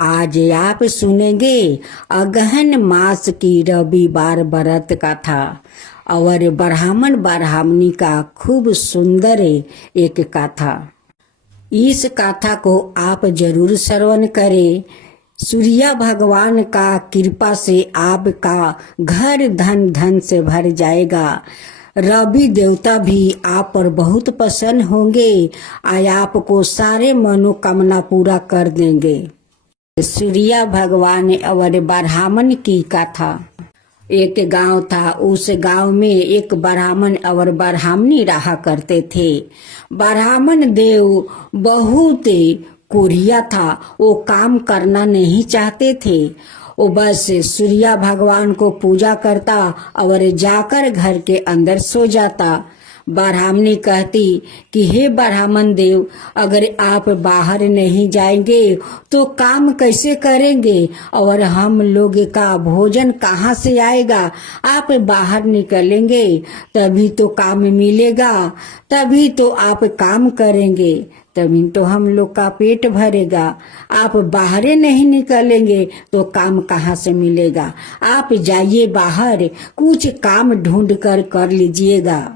आज आप सुनेंगे अगहन मास की रविवार व्रत कथा और ब्राह्मण ब्राह्मणी का खूब सुंदर एक कथा। इस कथा को आप जरूर श्रवण करें। सूर्य भगवान का कृपा से आपका घर धन धन से भर जाएगा। रवि देवता भी आप पर बहुत प्रसन्न होंगे और आपको सारे मनोकामना पूरा कर देंगे। सूर्य भगवान और ब्राह्मण की कथा। एक गांव था। उस गांव में एक ब्राह्मण और ब्राह्मणी रहा करते थे। ब्राह्मण देव बहुत कोढ़िया था। वो काम करना नहीं चाहते थे। वो बस सूर्य भगवान को पूजा करता और जाकर घर के अंदर सो जाता। ब्राह्मणी कहती कि हे ब्राह्मण देव, अगर आप बाहर नहीं जाएंगे तो काम कैसे करेंगे और हम लोग का भोजन कहाँ से आएगा। आप बाहर निकलेंगे तभी तो काम मिलेगा, तभी तो आप काम करेंगे, तभी तो हम लोग का पेट भरेगा। आप बाहर नहीं निकलेंगे तो काम कहाँ से मिलेगा। आप जाइए बाहर, कुछ काम ढूंढ कर लीजिएगा।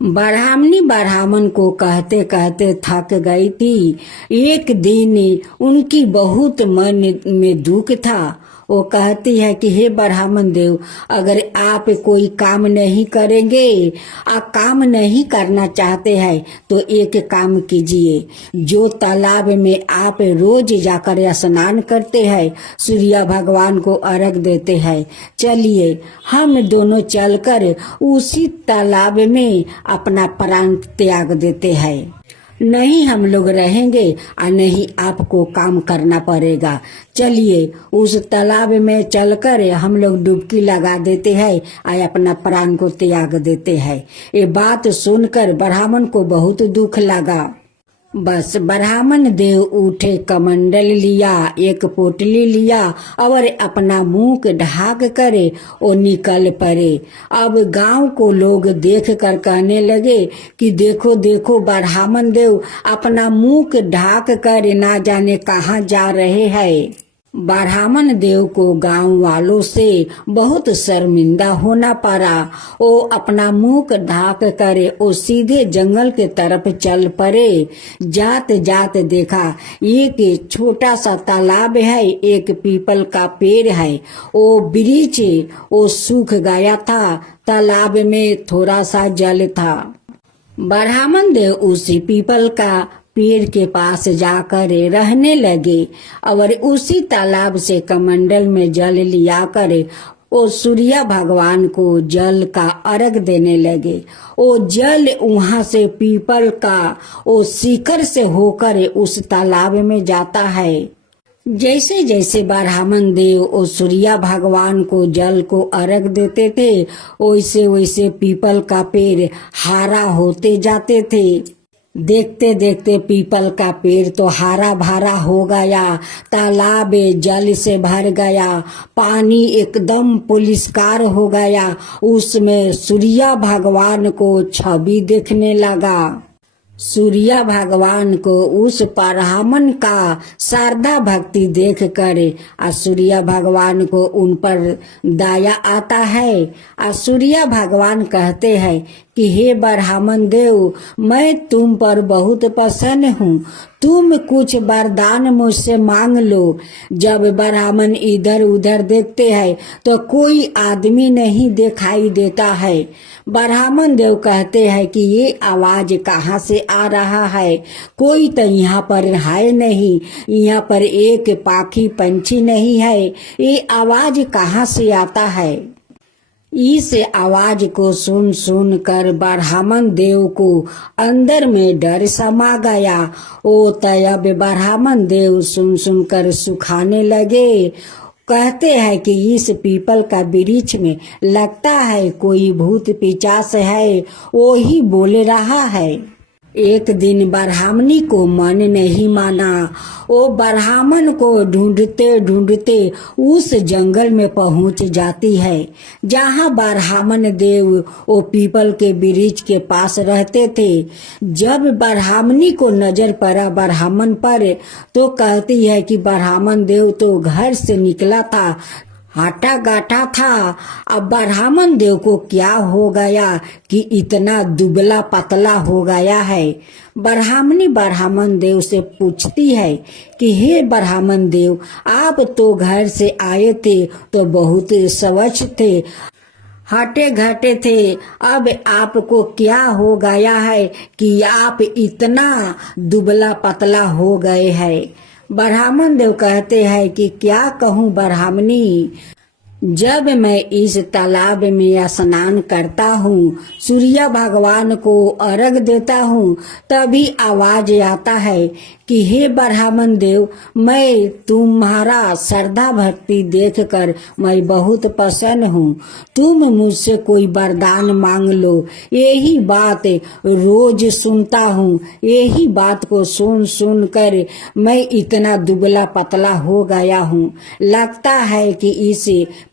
ब्राह्मणी ब्राह्मण को कहते कहते थक गई थी। एक दिन उनकी बहुत मन में दुख था। वो कहती है कि हे ब्राह्मण देव, अगर आप कोई काम नहीं करेंगे, आप काम नहीं करना चाहते हैं तो एक काम कीजिए। जो तालाब में आप रोज जाकर स्नान करते हैं, सूर्य भगवान को अर्घ देते हैं, चलिए हम दोनों चलकर उसी तालाब में अपना प्राण त्याग देते हैं। नहीं हम लोग रहेंगे और नहीं आपको काम करना पड़ेगा। चलिए उस तालाब में चलकर हम लोग डुबकी लगा देते हैं और अपना प्राण को त्याग देते हैं। ये बात सुनकर ब्राह्मण को बहुत दुख लगा। बस ब्राह्मण देव उठे, कमंडल लिया, एक पोटली लिया और अपना मुंह ढाक करे वो निकल पड़े। अब गांव को लोग देख कर कहने लगे कि देखो देखो ब्राह्मण देव अपना मुंह ढाक कर ना जाने कहाँ जा रहे हैं। ब्राह्मण देव को गांव वालों से बहुत शर्मिंदा होना पड़ा। वो अपना मुंह ढाक करे वो सीधे जंगल के तरफ चल पड़े। जात जात देखा एक छोटा सा तालाब है, एक पीपल का पेड़ है। वो वृक्ष वो सूख गया था। तालाब में थोड़ा सा जल था। ब्राह्मण देव उसी पीपल का पेड़ के पास जाकर रहने लगे और उसी तालाब से कमंडल में जल लिया कर वो सूर्य भगवान को जल का अर्घ देने लगे। वो जल वहां से पीपल का वो शिखर से होकर उस तालाब में जाता है। जैसे जैसे ब्राह्मण देव और सूर्य भगवान को जल को अर्घ देते थे, वैसे वैसे पीपल का पेड़ हरा होते जाते थे। देखते देखते पीपल का पेड़ तो हरा भरा हो गया। तालाब जल से भर गया। पानी एकदम पुलिसकार हो गया। उसमें सूर्य भगवान को छवि देखने लगा। सूर्य भगवान को उस ब्राह्मण का श्रद्धा भक्ति देख कर सूर्य भगवान को उन पर दया आता है। सूर्य भगवान कहते हैं कि हे ब्राह्मण देव, मैं तुम पर बहुत प्रसन्न हूँ, तुम कुछ वरदान मुझसे मांग लो। जब ब्राह्मण इधर उधर देखते हैं तो कोई आदमी नहीं दिखाई देता है। ब्राह्मण देव कहते हैं कि ये आवाज कहाँ से आ रहा है। कोई तो यहाँ पर है नहीं, यहाँ पर एक पाखी पंछी नहीं है। ये आवाज कहाँ से आता है। इस आवाज को सुन सुन कर ब्राह्मण देव को अंदर में डर समा गया। ओ तब ब्राह्मण देव सुन सुन कर सुखाने लगे। कहते हैं कि इस पीपल का वृक्ष में लगता है कोई भूत पिशाच है, वो ही बोल रहा है। एक दिन ब्राह्मणी को मन नहीं माना। वो ब्राह्मण को ढूंढते ढूंढते उस जंगल में पहुंच जाती है जहां ब्राह्मण देव वो पीपल के वृक्ष के पास रहते थे। जब ब्राह्मणी को नजर पड़ा ब्राह्मण पर तो कहती है कि ब्राह्मण देव तो घर से निकला था, हाटा गाटा था। अब ब्राह्मण देव को क्या हो गया कि इतना दुबला पतला हो गया है। ब्राह्मणी ब्राह्मण देव से पूछती है कि हे ब्राह्मण देव, आप तो घर से आए थे तो बहुत स्वच्छ थे, हटे घटे थे, अब आपको क्या हो गया है कि आप इतना दुबला पतला हो गए हैं। ब्राह्मण देव कहते हैं कि क्या कहूँ ब्राह्मणी, जब मैं इस तालाब में स्नान करता हूँ, सूर्य भगवान को अर्घ देता हूँ, तभी आवाज आता है कि हे ब्राह्मण देव, मैं तुम्हारा श्रद्धा भक्ति देखकर मैं बहुत प्रसन्न हूँ, तुम मुझसे कोई वरदान मांग लो। यही बात रोज सुनता हूँ, यही बात को सुन सुन कर मैं इतना दुबला पतला हो गया हूँ। लगता है कि इस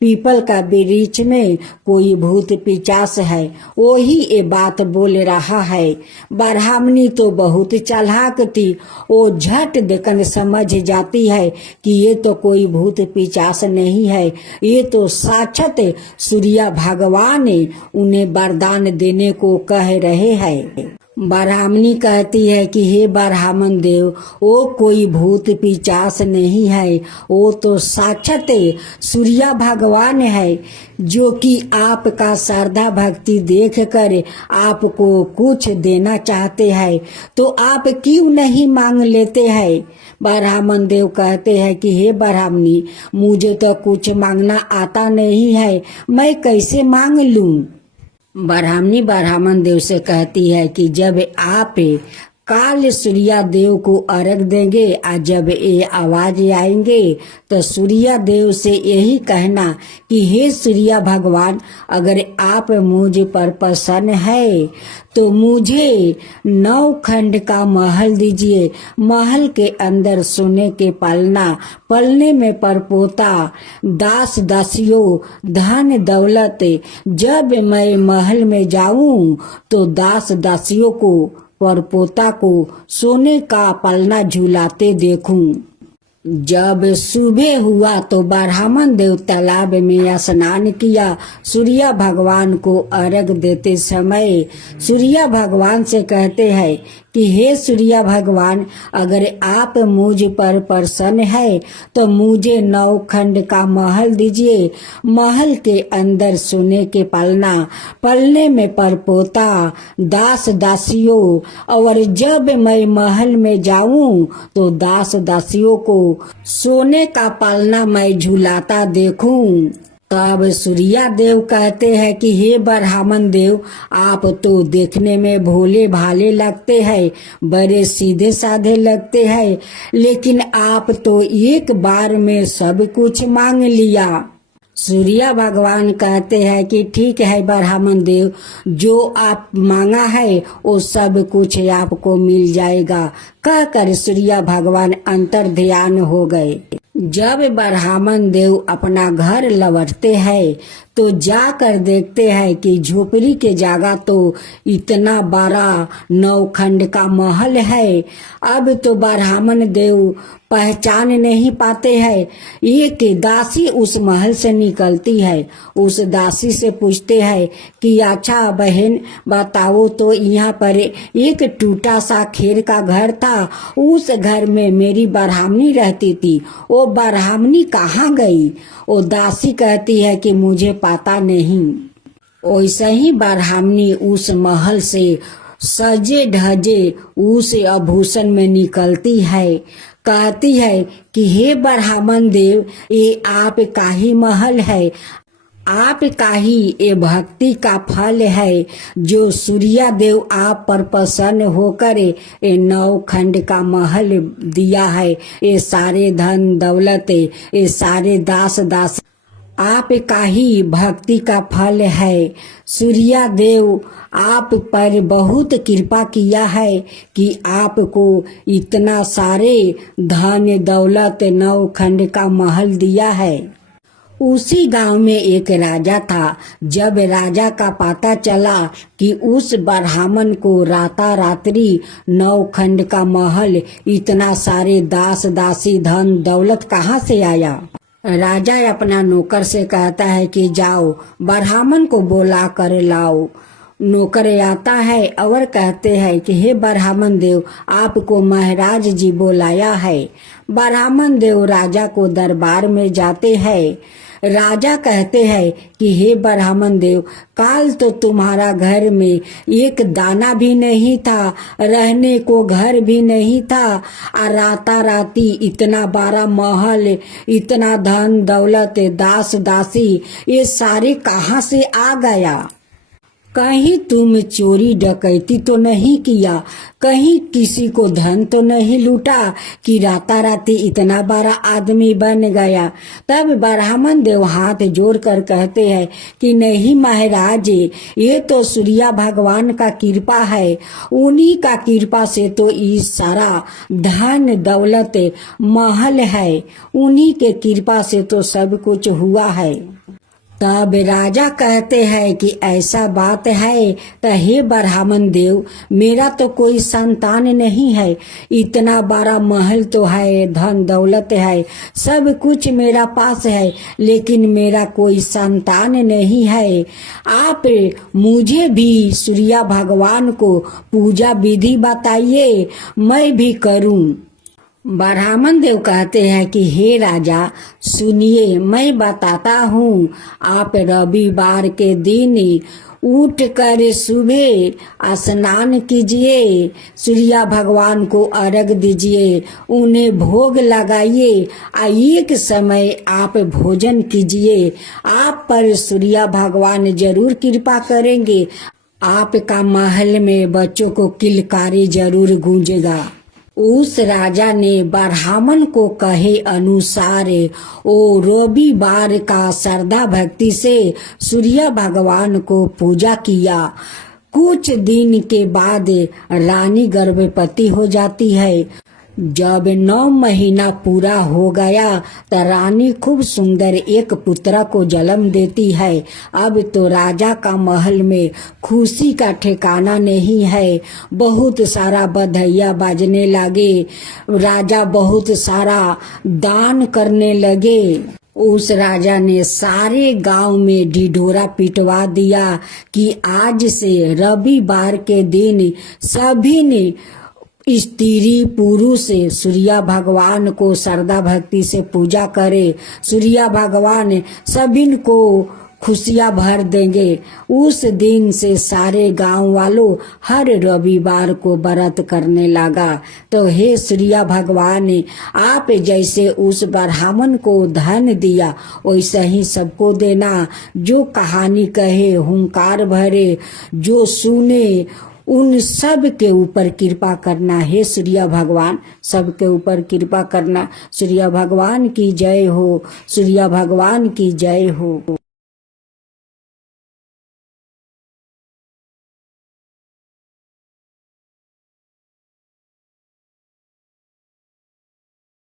पीपल का वृक्ष में कोई भूत पिचास है, वही ये बात बोल रहा है। ब्राह्मणी तो बहुत चालाक थी, वो झट देखकर समझ जाती है कि ये तो कोई भूत पिचास नहीं है, ये तो साक्षात सूर्य भगवान उन्हें वरदान देने को कह रहे हैं। ब्राह्मणी कहती है कि हे ब्राह्मण देव, वो कोई भूत पिचास नहीं है, वो तो साक्षात सूर्य भगवान है जो कि आपका श्रद्धा भक्ति देखकर आपको कुछ देना चाहते हैं, तो आप क्यों नहीं मांग लेते हैं। ब्राह्मण देव कहते हैं कि हे ब्राह्मणी, मुझे तो कुछ मांगना आता नहीं है, मैं कैसे मांग लूं। ब्राह्मणी ब्राह्मण देव से कहती है कि जब आप काल सूर्य देव को अर्घ देंगे और जब ये आवाज आएंगे तो सूर्य देव से यही कहना कि हे सूर्य भगवान, अगर आप मुझ पर प्रसन्न है तो मुझे 9 खंड का महल दीजिए। महल के अंदर सोने के पलना, पलने में परपोता, दास दासियों, धन दौलत। जब मैं महल में जाऊं तो दास दासियों को, परपोता को सोने का पलना झूलाते देखूं। जब सुबह हुआ तो ब्राह्मण देव तालाब में स्नान किया। सूर्य भगवान को अर्घ देते समय सूर्य भगवान से कहते हैं कि हे सूर्य भगवान, अगर आप मुझ पर प्रसन्न है तो मुझे 9 खंड का महल दीजिए। महल के अंदर सोने के पलना, पलने में परपोता, दास दासियों, और जब मैं महल में जाऊं तो दास दासियों को सोने का पलना मैं झुलाता देखूं। तब सूर्य देव कहते हैं कि हे ब्राह्मण देव, आप तो देखने में भोले भाले लगते हैं, बड़े सीधे साधे लगते हैं, लेकिन आप तो एक बार में सब कुछ मांग लिया। सूर्य भगवान कहते हैं कि ठीक है ब्राह्मण देव, जो आप मांगा है वो सब कुछ आपको मिल जाएगा। कहकर सूर्य भगवान अंतर ध्यान हो गए। जब ब्राह्मण देव अपना घर लौटते हैं तो जाकर देखते हैं कि झोपड़ी के जगह तो इतना बड़ा 9 खंड का महल है। अब तो ब्राह्मण देव पहचान नहीं पाते हैं। एक दासी उस महल से निकलती है, उस दासी से पूछते हैं कि अच्छा बहन बताओ, तो यहाँ पर एक टूटा सा खेर का घर था, उस घर में मेरी ब्राह्मणी रहती थी, वो ब्राह्मणी कहाँ गई। वो दासी कहती है कि मुझे पता नहीं। वैसे ही ब्राह्मणी उस महल से सजे धजे उस आभूषण में निकलती है। कहती है कि हे ब्राह्मण देव, ये आप का ही महल है, आप का ही ये भक्ति का फल है जो सूर्य देव आप पर प्रसन्न होकर ये 9 खंड का महल दिया है। ये सारे धन दौलत, ये सारे दास दास आप का ही भक्ति का फल है। सूर्या देव आप पर बहुत कृपा किया है कि आपको इतना सारे धन दौलत 9 खंड का महल दिया है। उसी गांव में एक राजा था। जब राजा का पता चला कि उस ब्राह्मण को रातारात्री 9 खंड का महल, इतना सारे दास दासी धन दौलत कहाँ से आया, राजा अपना नौकर से कहता है कि जाओ ब्राह्मण को बुला कर लाओ। नौकर आता है और कहते हैं कि हे ब्राह्मण देव, आपको महाराज जी बुलाया है। ब्राह्मण देव राजा को दरबार में जाते हैं। राजा कहते हैं कि हे ब्राह्मण देव, काल तो तुम्हारा घर में एक दाना भी नहीं था, रहने को घर भी नहीं था, और राताराती इतना बड़ा महल, इतना धन दौलत दास दासी, ये सारे कहाँ से आ गया? कहीं तुम चोरी डकैती तो नहीं किया, कहीं किसी को धन तो नहीं लूटा कि राताराती इतना बड़ा आदमी बन गया। तब ब्राह्मण देव हाथ जोड़कर कहते हैं कि नहीं महाराज, ये तो सूर्या भगवान का कृपा है। उन्हीं का कृपा से तो इस सारा धन दौलत महल है, उन्हीं के कृपा से तो सब कुछ हुआ है। तब राजा कहते हैं कि ऐसा बात है तो हे ब्राह्मण देव, मेरा तो कोई संतान नहीं है, इतना बड़ा महल तो है, धन दौलत है, सब कुछ मेरा पास है, लेकिन मेरा कोई संतान नहीं है। आप मुझे भी सूर्या भगवान को पूजा विधि बताइए, मैं भी करूं। ब्राह्मण देव कहते हैं कि हे राजा सुनिए, मैं बताता हूँ। आप रविवार के दिन उठ कर सुबह स्नान कीजिए, सूर्या भगवान को अर्घ दीजिए, उन्हें भोग लगाइए, एक समय आप भोजन कीजिए। आप पर सूर्या भगवान जरूर कृपा करेंगे। आपका महल में बच्चों को किलकारी जरूर गूंजेगा। उस राजा ने ब्राह्मण को कहे अनुसार ओ रविवार का श्रद्धा भक्ति से सूर्य भगवान को पूजा किया। कुछ दिन के बाद रानी गर्भवती हो जाती है। जब 9 महीना पूरा हो गया तो रानी खूब सुंदर एक पुत्र को जन्म देती है। अब तो राजा का महल में खुशी का ठिकाना नहीं है। बहुत सारा बधाइयाँ बाजने लगे, राजा बहुत सारा दान करने लगे। उस राजा ने सारे गांव में ढिढोरा पिटवा दिया कि आज से रविवार के दिन सभी ने स्त्री पुरुष सूर्या भगवान को श्रद्धा भक्ति से पूजा करे। सूर्या भगवान सभी को खुशियाँ भर देंगे। उस दिन से सारे गांव वालों हर रविवार को व्रत करने लगा। तो हे सूर्या भगवान, आप जैसे उस ब्राह्मण को धन दिया वैसे ही सबको देना। जो कहानी कहे, हुंकार भरे, जो सुने, उन सब के ऊपर कृपा करना। हे सूर्य भगवान, सबके ऊपर कृपा करना। सूर्य भगवान की जय हो, सूर्य भगवान की जय हो।